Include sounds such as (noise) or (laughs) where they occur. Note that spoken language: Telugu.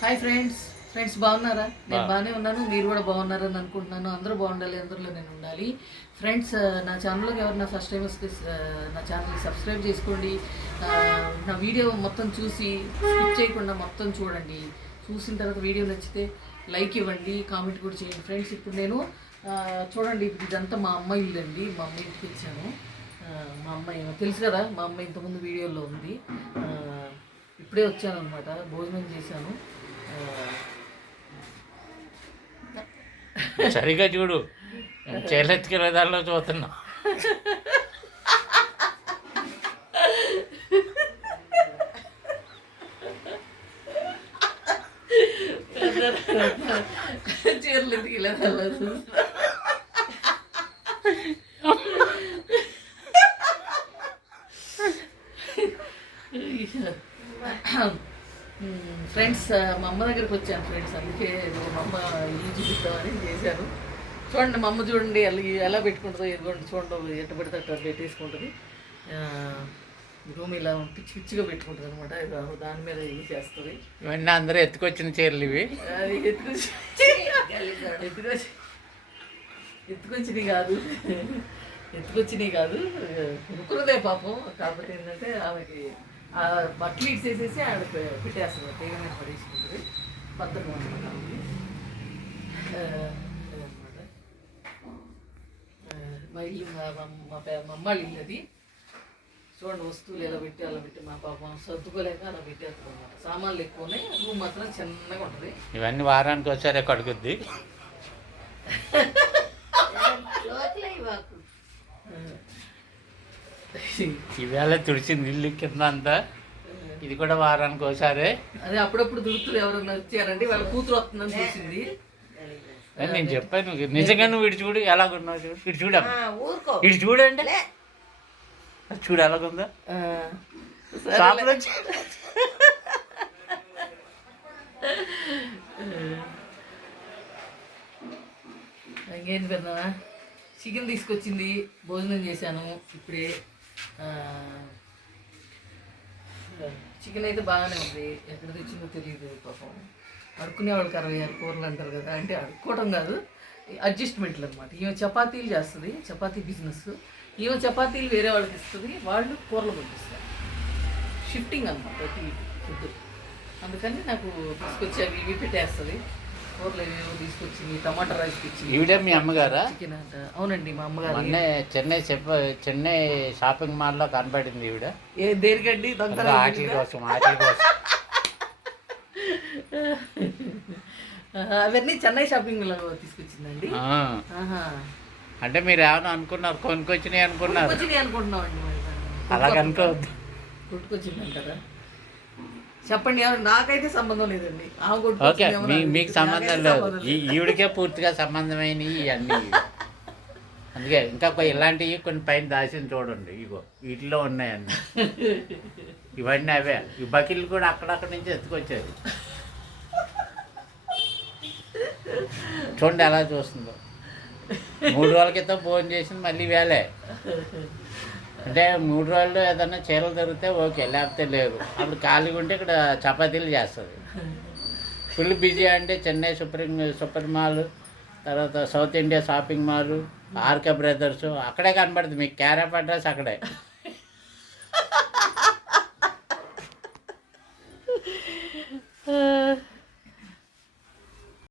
హాయ్ ఫ్రెండ్స్ ఫ్రెండ్స్ బాగున్నారా? నేను బాగానే ఉన్నాను. మీరు కూడా బాగున్నారని అనుకుంటున్నాను. అందరూ బాగుండాలి అందరిలో నేను ఉండాలి. ఫ్రెండ్స్ నా ఛానల్లోకి ఎవరైనా ఫస్ట్ టైం వస్తే నా ఛానల్ని సబ్స్క్రైబ్ చేసుకోండి. నా వీడియో మొత్తం చూసి స్కిప్ చేయకుండా మొత్తం చూడండి. చూసిన తర్వాత వీడియో నచ్చితే లైక్ ఇవ్వండి కామెంట్ కూడా చేయండి. ఫ్రెండ్స్ ఇప్పుడు నేను చూడండి ఇప్పుడు ఇదంతా మా అమ్మ ఇల్లు అండి మా అమ్మ ఇంటికి వచ్చాను. మా అమ్మాయి తెలుసు కదా మా అమ్మ ఇంతకుముందు వీడియోలో ఉంది. ఇప్పుడే వచ్చాను అనమాట భోజనం చేశాను. సరిగా చూడు. చేలెత్తికెళ్ళే దానిలో చూస్తున్నా. చీరలు ఎందుకు ఇలా ఫ్రెండ్స్ మా అమ్మ దగ్గరికి వచ్చాను ఫ్రెండ్స్ అందుకే మా అమ్మ ఇల్లు చూపిద్దామని చేశాను చూడండి మా అమ్మ చూడండి ఎలా ఎలా పెట్టుకుంటుందో ఎదుగుండి చూడండి ఎట్ట పడితే అట్ట పెట్టేసుకుంటుంది రూమ్ ఇలా పిచ్చి పిచ్చిగా పెట్టుకుంటుంది అనమాట దాని మీద ఇది చేస్తుంది. ఇవన్నీ అందరూ ఎత్తుకొచ్చిన చీరలు ఇవి. ఎత్తుకొచ్చి ఎత్తుకొచ్చి ఎత్తుకొచ్చినవి కాదు. ఎత్తుకొచ్చినవి కాదు. ఉక్కురదే పాపం. కాకపోతే ఏంటంటే ఆమెకి బట్టలు ఇచ్చేసేసి ఆడ పె- పెట్టేస్తుంది. తీగ మీద పడేసుకుంటుంది అదనమాట. ఆ, మా ఇల్లు మా మా- మా పే- మా అమ్మాళ్ళ ఇల్లు అది. చూడండి వస్తువులు ఎలా పెట్టి అలా పెట్టి మా పాపం సర్దుకోలేక అలా పెట్టేస్తుంది అనమాట సామాన్లు ఎక్కువ ఉన్నాయి. రూమ్ మాత్రం చిన్నగా ఉంటుంది. ఇవన్నీ వారానికి ఒకసారి కడుగుద్ది (laughs) ఇవేళ తుడిచింది ఇల్లు కింద అంతా. ఇది కూడా వారానికి ఒకసారి. అదే అప్పుడప్పుడు దుడుతులు ఎవరన్నా వచ్చారండి వాళ్ళ కూతురు వస్తుందని చూసింది. అని నేను చెప్పాను నిజంగా నువ్వు ఇటు చూడు ఎలాగున్నావు చూడు. ఇటు ఊరుకో. ఇటు చూడండి అది చూడు ఎలాగుందో. ఆ, షాపులో ఇంకేంటి చికెన్ తీసుకొచ్చింది. భోజనం చేశాను ఇప్పుడే. చికెన్ అయితే బాగానే ఉంది. ఎక్కడ తెచ్చిందో తెలియదు పాపం. అడుక్కునే వాళ్ళకి అరవై ఆరు కూరలు అంటారు కదా అంటే అడుక్కోవటం కాదు. అడ్జస్ట్మెంట్లు అనమాట ఈమె చపాతీలు చేస్తుంది చపాతీ బిజినెస్ ఈమె చపాతీలు వేరే వాళ్ళకి ఇస్తుంది వాళ్ళు కూరలు పంపిస్తారు. షిఫ్టింగ్ అనమాట ప్రతి ఫుడ్ అందుకని నాకు తీసుకొచ్చి అవి ఇవి పెట్టేస్తుంది. కూరలు ఏవేవో తీసుకొచ్చింది టమాటా రైస్ తెచ్చింది ఈవిడే మీ అమ్మగారా? చికెన్ అంట. అవునండి మా అమ్మగారు మొన్నే చెన్నై చెప్ప చెన్నై షాపింగ్ మాల్లో కనపడింది ఈవిడ. ఏ దేనికండి? దొంగ అందులో ఆటల కోసం ఆటల కోసం. అవన్నీ చెన్నై షాపింగ్లో తీసుకొచ్చిందండి ఆహా. అంటే మీరు ఏమైనా అనుకున్నారు? కొనుక్కొచ్చినాయి అనుకున్నారు? వచ్చినాయి అనుకుంటున్నామండి మరి. అలాగ అనుకోవద్దు కొట్టుకొచ్చింది కదా చెప్పండి ఎవరు? నాకైతే సంబంధం లేదండి. ఓకే మీకు. సంబంధం లేదు. ఈవిడికే పూర్తిగా సంబంధమైనవి ఇవన్నీ. అందుకే ఇంకా ఇలాంటివి కొన్ని పైన దాచిన చూడండి. ఇగో వీటిలో ఉన్నాయన్నీ. ఇవన్నీ అవే. ఈ బకిళ్ళు కూడా అక్కడక్కడ నుంచి ఎత్తుకొచ్చారు చూడండి ఎలా చూస్తుందో. మూడు రోజుల క్రితం ఫోన్ చేసింది మళ్ళీ వేలే అంటే మూడు రోజుల్లో ఏదన్నా చీరలు దొరికితే ఓకే లేకపోతే లేదు. అప్పుడు ఖాళీగా ఉంటే ఇక్కడ చపాతీలు చేస్తుంది. ఫుల్ బిజీ అంటే చెన్నై సుప్రీం సూపర్ మాల్ తర్వాత south India shopping mall RK brothers అక్కడే కనబడుతుంది. మీకు క్యారప్ అడ్రస్ అక్కడే.